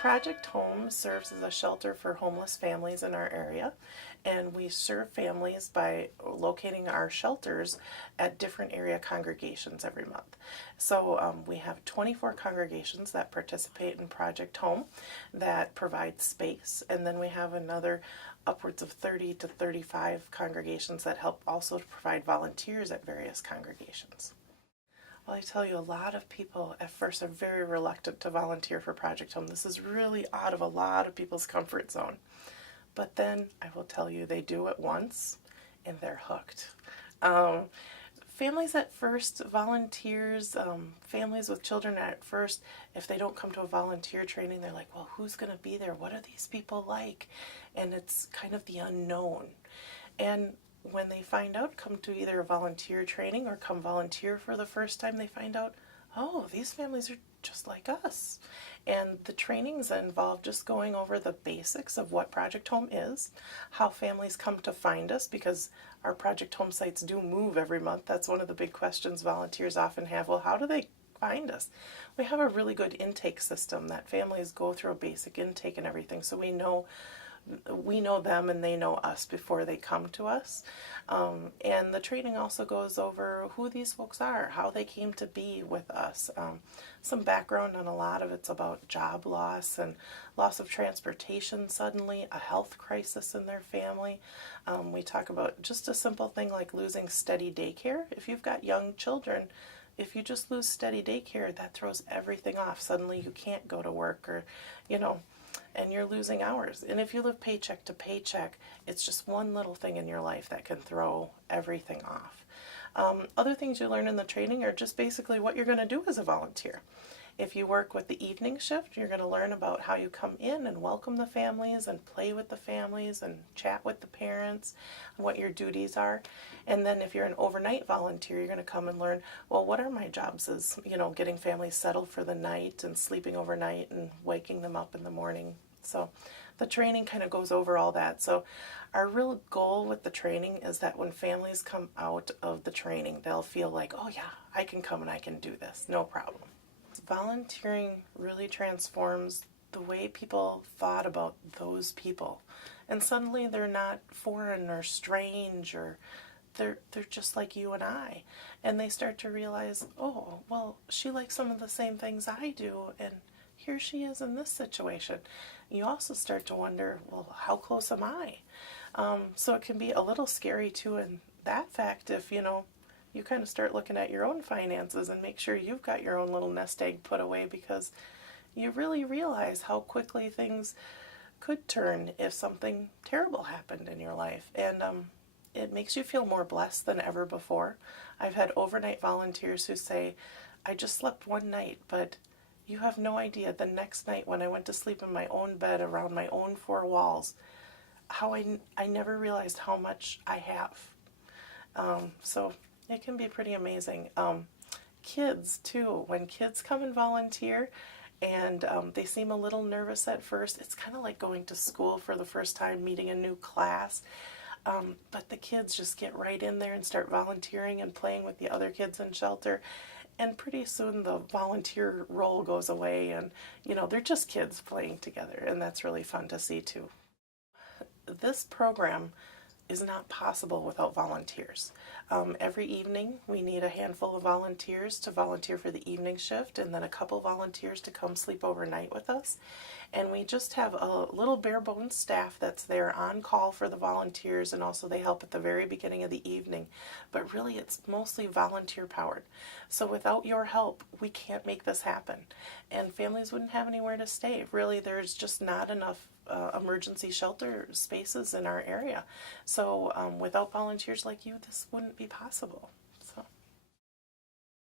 Project Home serves as a shelter for homeless families in our area, and we serve families by locating our shelters at different area congregations every month. So we have 24 congregations that participate in Project Home that provide space, and then we have another upwards of 30 to 35 congregations that help also to provide volunteers at various congregations. Well, I tell you, a lot of people at first are very reluctant to volunteer for Project Home. This is really out of a lot of people's comfort zone. But then I will tell you, they do it once and they're hooked. Families at first, volunteers, families with children at first, if they don't come to a volunteer training, they're like, well, who's going to be there? What are these people like? And it's kind of the unknown. And when they find out, come to either a volunteer training or come volunteer for the first time, they find out, oh, these families are just like us. And the trainings involve just going over the basics of what Project Home is, how families come to find us, because our Project Home sites do move every month. That's one of the big questions volunteers often have. Well, how do they find us? We have a really good intake system that families go through a basic intake and everything, so we know them and they know us before they come to us. And the training also goes over who these folks are, how they came to be with us, some background on a lot of it's about job loss and loss of transportation suddenly, a health crisis in their family. We talk about just a simple thing like losing steady daycare. If you've got young children, if you just lose steady daycare, that throws everything off. Suddenly you can't go to work, or, and you're losing hours. And if you live paycheck to paycheck, it's just one little thing in your life that can throw everything off. Other things you learn in the training are just basically what you're going to do as a volunteer. If you work with the evening shift, you're going to learn about how you come in and welcome the families and play with the families and chat with the parents and what your duties are. And then if you're an overnight volunteer, you're going to come and learn, well, what are my jobs as, getting families settled for the night and sleeping overnight and waking them up in the morning. So the training kind of goes over all that. So our real goal with the training is that when families come out of the training, they'll feel like, oh yeah, I can come and I can do this, no problem. Volunteering really transforms the way people thought about those people. And suddenly they're not foreign or strange, or they're just like you and I. And they start to realize, oh, well, she likes some of the same things I do, and here she is in this situation. You also start to wonder, well, how close am I? So it can be a little scary too in that fact if, you kind of start looking at your own finances and make sure you've got your own little nest egg put away, because you really realize how quickly things could turn if something terrible happened in your life. And it makes you feel more blessed than ever before. I've had overnight volunteers who say, I just slept one night, but you have no idea the next night when I went to sleep in my own bed around my own four walls, how I never realized how much I have. So it can be pretty amazing. Kids too, when kids come and volunteer and they seem a little nervous at first, it's kind of like going to school for the first time, meeting a new class. But the kids just get right in there and start volunteering and playing with the other kids in shelter. And pretty soon the volunteer role goes away and, they're just kids playing together. And that's really fun to see too. This program is not possible without volunteers. Every evening we need a handful of volunteers to volunteer for the evening shift, and then a couple volunteers to come sleep overnight with us. And we just have a little bare bones staff that's there on call for the volunteers, and also they help at the very beginning of the evening. But really it's mostly volunteer powered. So without your help, we can't make this happen. And families wouldn't have anywhere to stay. Really, there's just not enough emergency shelter spaces in our area. So without volunteers like you, this wouldn't be possible.